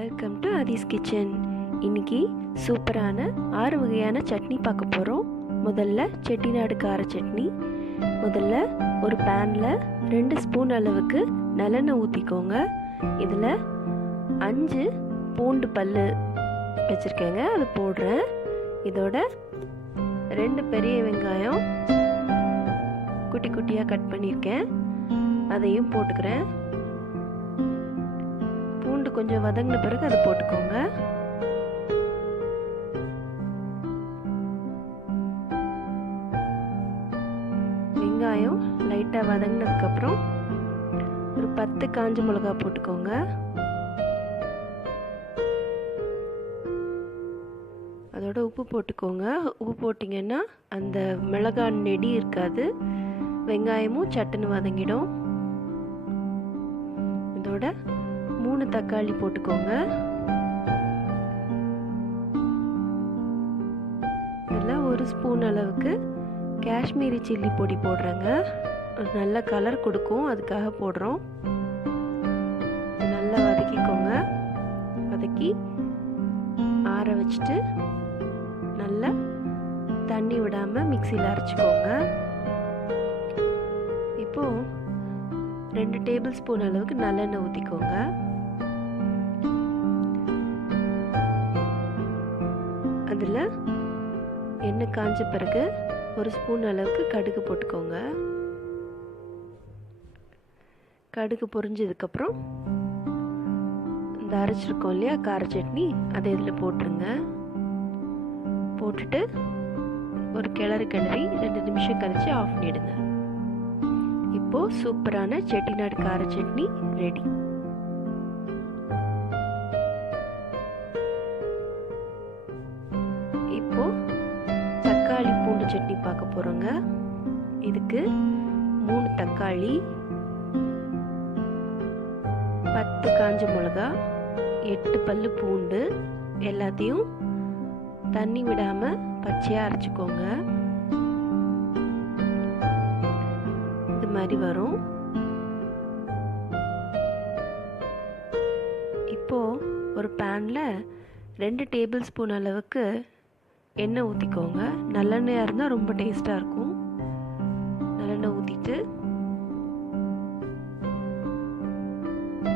Welcome to Aadhi's kitchen. இன்னைக்கு சூப்பரான 6 வகையான சட்னி பார்க்க போகிறோம். முதல்ல செட்டிநாடு கார சட்னி. முதல்ல ஒரு பேனில் 2 ஸ்பூன் அளவுக்கு நல்லெண்ணெய் ஊற்றிக்கோங்க. இதில் 5 பூண்டு பல் வச்சுருக்கேங்க, அது போடுறேன். இதோட 2 பெரிய வெங்காயம் குட்டி குட்டியாக கட் பண்ணியிருக்கேன், அதையும் போட்டுக்கிறேன். பூண்டு கொஞ்சம் வதங்கின பிறகு அதை போட்டுக்கோங்க. வெங்காயம் லைட்டாக வதங்கினதுக்கப்புறம் ஒரு 10 காஞ்ச மிளகா போட்டுக்கோங்க. அதோட உப்பு போட்டுக்கோங்க. உப்பு போட்டிங்கன்னா அந்த மிளகாய் நெடி இருக்காது, வெங்காயமும் சட்டுன்னு வதங்கிடும். இதோட 3 தக்காளி போட்டுக்கோங்க. இதில் 1 ஸ்பூன் அளவுக்கு காஷ்மீரி சில்லி பொடி போடுறேங்க. ஒரு நல்ல கலர் கொடுக்கும், அதுக்காக போடுறோம். நல்லா வதக்கிக்கோங்க. வதக்கி ஆற வச்சுட்டு நல்லா தண்ணி விடாமல் மிக்சியில் அரைச்சிக்கோங்க. இப்போது 2 டேபிள் ஸ்பூன் அளவுக்கு நல்லெண்ணெய் ஊற்றிக்கோங்க. அதில் எண்ணெய் காஞ்ச பிறகு 1 ஸ்பூன் அளவுக்கு கடுகு போட்டுக்கோங்க. கடுகு பொரிஞ்சதுக்கப்புறம் இந்த அரைச்சிருக்கோம் இல்லையா கார சட்னி, அதை இதில் போட்டுருங்க. போட்டுட்டு ஒரு கிளறி 2 நிமிஷம் கழிச்சு ஆஃப் பண்ணிடுங்க. இப்போ சூப்பரான செட்டிநாடு கார சட்னி ரெடி. இப்போ தக்காளி பூண்டு சட்னி பார்க்க போறோங்க. இதுக்கு 3 தக்காளி, 10 காஞ்ச மிளகா, 8 பல்லு பூண்டு எல்லாத்தையும் தண்ணி விடாம பச்சையா அரைச்சுக்கோங்க. இது மாதிரி வரும். இப்போ ஒரு பேன்ல 2 டேபிள் ஸ்பூன் அளவுக்கு எண்ணெய் ஊற்றிக்கோங்க. நல்லெண்ணெயாக இருந்தால் ரொம்ப டேஸ்ட்டாக இருக்கும். நல்லெண்ணெய் ஊற்றிட்டு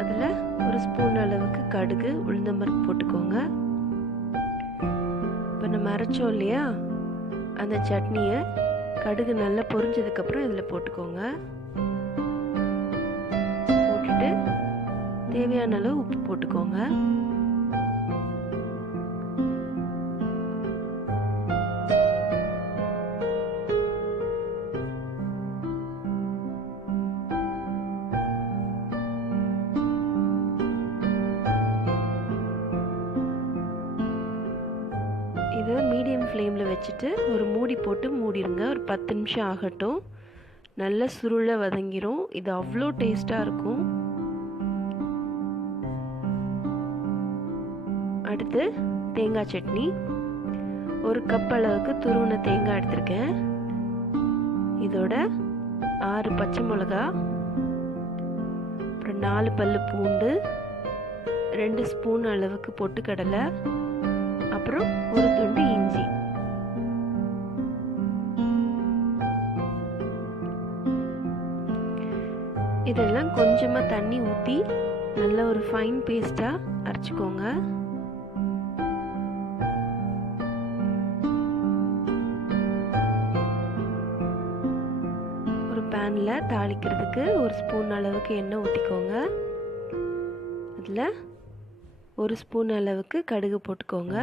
அதில் 1 ஸ்பூன் அளவுக்கு கடுகு உளுந்தம்பருப்பு போட்டுக்கோங்க. இப்போ நம்ம அரைச்சோம் இல்லையா அந்த சட்னியை கடுகு நல்லா பொரிஞ்சதுக்கப்புறம் இதில் போட்டுக்கோங்க. போட்டுட்டு தேவையான அளவு உப்பு போட்டுக்கோங்க. இதை மீடியம் ஃப்ளேமில் வச்சுட்டு ஒரு மூடி போட்டு மூடிடுங்க. ஒரு 10 நிமிஷம் ஆகட்டும். நல்ல சுருளை வதங்கிரும். இது அவ்வளோ டேஸ்ட்டாக இருக்கும். அடுத்து தேங்காய் சட்னி. 1 கப் அளவுக்கு துருவின தேங்காய் எடுத்திருக்கேன். இதோட 6 பச்சை மிளகா, அப்புறம் 4 பல்லு பூண்டு, 2 ஸ்பூன் அளவுக்கு பொட்டுக்கடலை, அப்புறம் 1 துண்டு இஞ்சி. இதெல்லாம் கொஞ்சமா தண்ணி ஊற்றி நல்ல ஒரு ஃபைன் பேஸ்டா அரைச்சிக்கோங்க. ஒரு பேன்ல தாளிக்கிறதுக்கு 1 ஸ்பூன் அளவுக்கு எண்ணெய் ஊற்றிக்கோங்க. அதில் 1 ஸ்பூன் அளவுக்கு கடுகு போட்டுக்கோங்க.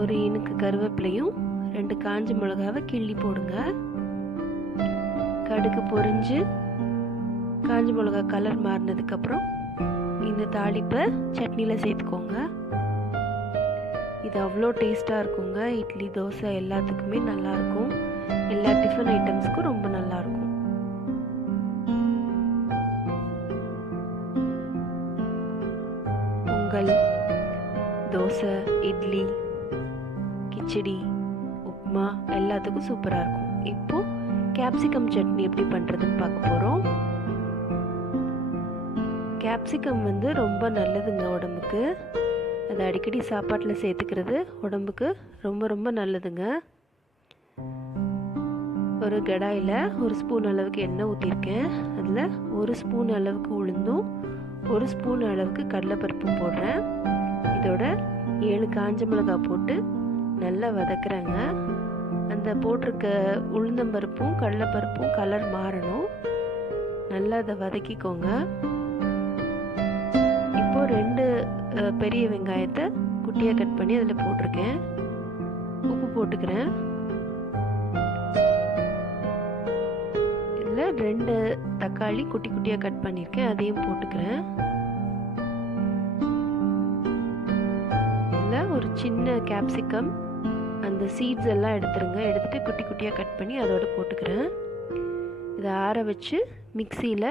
ஒரு இனுக்கு கருவேப்பிலையும் 2 காஞ்ச மிளகாவை கிள்ளி போடுங்க. கடுகு பொரிஞ்சு காஞ்ச மிளகா கலர் மாறினதுக்கப்புறம் இந்த தாளிப்பை சட்னியில் சேர்த்துக்கோங்க. இது அவ்வளோ டேஸ்ட்டாக இருக்குங்க. இட்லி, தோசை எல்லாத்துக்குமே நல்லாயிருக்கும். எல்லா டிஃபன் ஐட்டம்ஸ்க்கும் ரொம்ப நல்லாயிருக்கும். பொங்கல், தோசை, இட்லி, கிச்சடி, உப்புமா எல்லாத்துக்கும் சூப்பராக இருக்கும். இப்போ கேப்சிகம் சட்னி எப்படி பண்ணுறதுன்னு பார்க்க போகிறோம். கேப்சிகம் வந்து ரொம்ப நல்லதுங்க உடம்புக்கு. அது அடிக்கடி சாப்பாட்டில் சேர்த்துக்கிறது உடம்புக்கு ரொம்ப ரொம்ப நல்லதுங்க. ஒரு கடாயில் 1 ஸ்பூன் அளவுக்கு எண்ணெய் ஊற்றிருக்கேன். அதில் 1 ஸ்பூன் அளவுக்கு உளுந்தும் 1 ஸ்பூன் அளவுக்கு கடலைப்பருப்பும் போடுறேன். இதோட 7 காஞ்ச மிளகாய் போட்டு நல்லா வதக்குறேங்க. அந்த போட்டிருக்க உளுந்தம்பருப்பும் கடலைப்பருப்பும் கலர் மாறணும். நல்லா அதை வதக்கிக்கோங்க. இப்போ 2 பெரிய வெங்காயத்தை குட்டியாக கட் பண்ணி அதில் போட்டிருக்கேன். உப்பு போட்டுக்கிறேன். இதில் 2 தக்காளி குட்டி குட்டியாக கட் பண்ணியிருக்கேன், அதையும் போட்டுக்கிறேன். இதில் ஒரு சின்ன கேப்சிகம் அந்த சீட்ஸ் எல்லாம் எடுத்துருங்க. எடுத்துகிட்டு குட்டி குட்டியாக கட் பண்ணி அதோடு போட்டுக்கிறேன். இதை ஆற வச்சு மிக்சியில்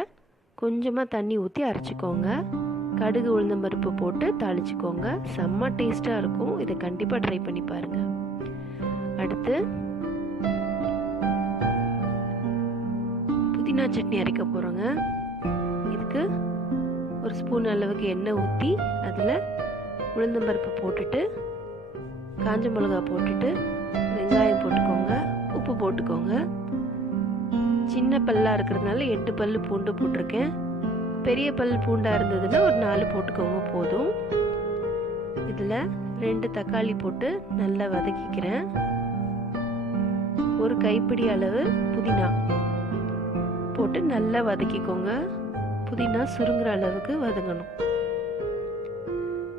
கொஞ்சமாக தண்ணி ஊற்றி அரைச்சிக்கோங்க. கடுகு உளுந்தம்பருப்பு போட்டு தாளிச்சிக்கோங்க. செம்ம டேஸ்ட்டாக இருக்கும். இதை கண்டிப்பாக ட்ரை பண்ணி பாருங்கள். அடுத்து புதினா சட்னி அரைக்க போகிறோங்க. இதுக்கு 1 ஸ்பூன் அளவுக்கு எண்ணெய் ஊற்றி அதில் உளுந்தம்பருப்பு போட்டுட்டு காஞ்ச மிளகா போட்டுட்டு வெங்காயம் போட்டுக்கோங்க. உப்பு போட்டுக்கோங்க. சின்ன பல்லாக இருக்கிறதுனால 8 பல் பூண்டு போட்டிருக்கேன். பெரிய பல் பூண்டாக இருந்ததுன்னா ஒரு 4 போட்டுக்கோங்க போதும். இதில் 2 தக்காளி போட்டு நல்லா வதக்கிக்கிறேன். ஒரு கைப்பிடி அளவு புதினா போட்டு நல்லா வதக்கிக்கோங்க. புதினா சுருங்குற அளவுக்கு வதங்கணும்.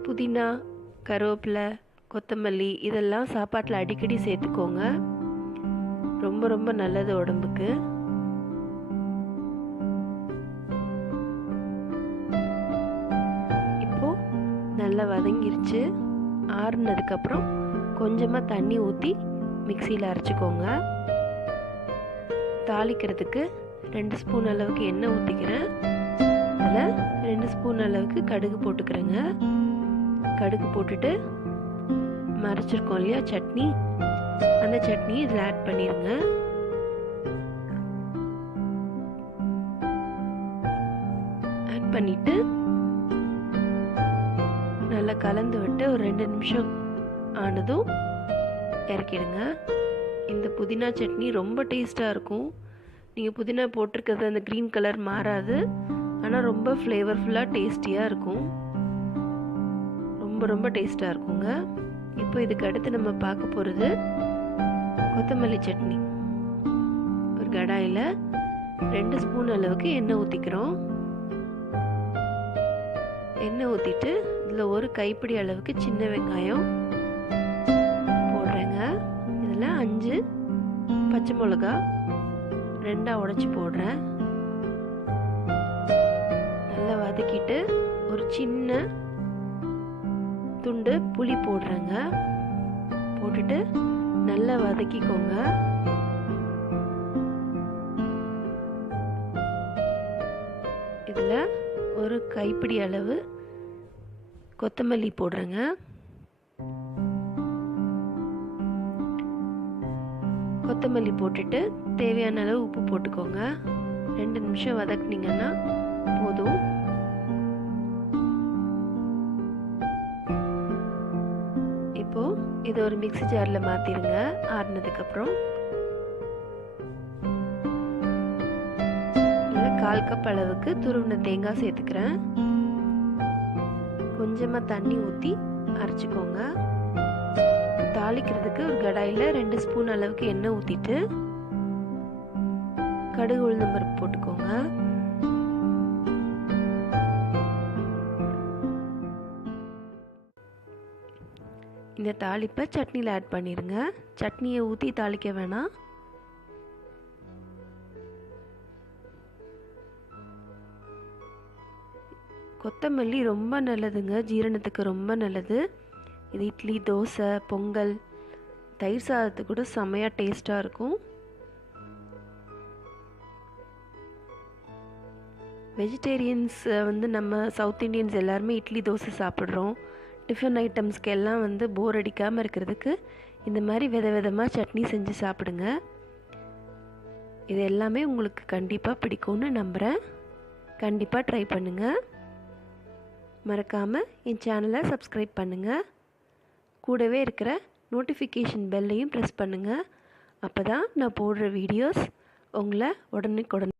புதினா, கருவேப்பிலை, கொத்தமல்லி இதெல்லாம் சாப்பாட்டில் அடிக்கடி சேர்த்துக்கோங்க. ரொம்ப ரொம்ப நல்லது உடம்புக்கு. இப்போ நல்லா வதங்கிருச்சு. ஆறுனதுக்கப்புறம் கொஞ்சமாக தண்ணி ஊற்றி மிக்சியில் அரைச்சிக்கோங்க. தாளிக்கிறதுக்கு 2 ஸ்பூன் அளவுக்கு எண்ணெய் ஊற்றிக்கிறேன். அதில் 2 ஸ்பூன் அளவுக்கு கடுகு போட்டுக்கிறேங்க. கடுகு போட்டுட்டு மறைச்சிருக்கோம் இல்லையா சட்னி, அந்த சட்னியை இதில் ஆட் பண்ணிடுங்க. ஆட் பண்ணிட்டு நல்லா கலந்து விட்டு ஒரு 2 நிமிஷம் ஆனதும் இறக்கிடுங்க. இந்த புதினா சட்னி ரொம்ப டேஸ்ட்டாக இருக்கும். நீங்கள் புதினா போட்டிருக்கிறது அந்த க்ரீன் கலர் மாறாது. ஆனால் ரொம்ப ஃப்ளேவர்ஃபுல்லாக டேஸ்டியாக இருக்கும். ரொம்ப ரொம்ப டேஸ்ட்டாக இருக்குங்க. இப்போ இதுக்கு அடுத்து நம்ம பார்க்க போகிறது கொத்தமல்லி சட்னி. ஒரு கடாயில் 2 ஸ்பூன் அளவுக்கு எண்ணெய் ஊற்றிக்கிறோம். எண்ணெய் ஊற்றிட்டு இதில் ஒரு கைப்பிடி அளவுக்கு சின்ன வெங்காயம் போடுறேங்க. இதில் 5 பச்சை மிளகா 2 உடைச்சி போடுறேன். நல்லா வதக்கிட்டு ஒரு சின்ன துண்டு புளி போடுறேங்க. போட்டுட்டு நல்லா வதக்கிக்கோங்க. இதில் ஒரு கைப்பிடி அளவு கொத்தமல்லி போடுறேங்க. கொத்தமல்லி போட்டுட்டு தேவையான அளவு உப்பு போட்டுக்கோங்க. 2 நிமிஷம் வதக்குனீங்கன்னா போதும். இப்போ இதை ஒரு மிக்ஸி ஜாரில் மாற்றிடுங்க. ஆறுனதுக்கப்புறம் 1/4 கப் அளவுக்கு துருவின தேங்காய் சேர்த்துக்கிறேன். கொஞ்சமாக தண்ணி ஊற்றி அரைச்சிக்கோங்க. தாளிக்கிறதுக்கு ஒரு கடாயில் 2 ஸ்பூன் அளவுக்கு எண்ணெய் ஊற்றிட்டு கடுகு உளுந்தம்பருப்பு போட்டுக்கோங்க. இந்த தாளிப்பை சட்னியில் ஆட் பண்ணிடுங்க. சட்னியை ஊற்றி தாளிக்க வேணாம். கொத்தமல்லி ரொம்ப நல்லதுங்க, ஜீரணத்துக்கு ரொம்ப நல்லது. இது இட்லி, தோசை, பொங்கல், தயிர் சாதத்துக்கு கூட செமையாக டேஸ்ட்டாக இருக்கும். வெஜிடேரியன்ஸ் நம்ம சவுத் இண்டியன்ஸ் எல்லாருமே இட்லி, தோசை சாப்பிட்றோம். டிஃபன் ஐட்டம்ஸ்க்கு எல்லாம் போர் அடிக்காமல் இருக்கிறதுக்கு இந்த மாதிரி விதமாக சட்னி செஞ்சு சாப்பிடுங்க. இது எல்லாமே உங்களுக்கு கண்டிப்பாக பிடிக்கும்னு நம்புகிறேன். கண்டிப்பாக ட்ரை பண்ணுங்கள். மறக்காமல் என் சேனலை சப்ஸ்கிரைப் பண்ணுங்கள். கூடவே இருக்கிற நோட்டிஃபிகேஷன் பெல்லையும் ப்ரெஸ் பண்ணுங்கள். அப்போ தான் நான் போடுற வீடியோஸ் உங்களை உடனுக்குடன்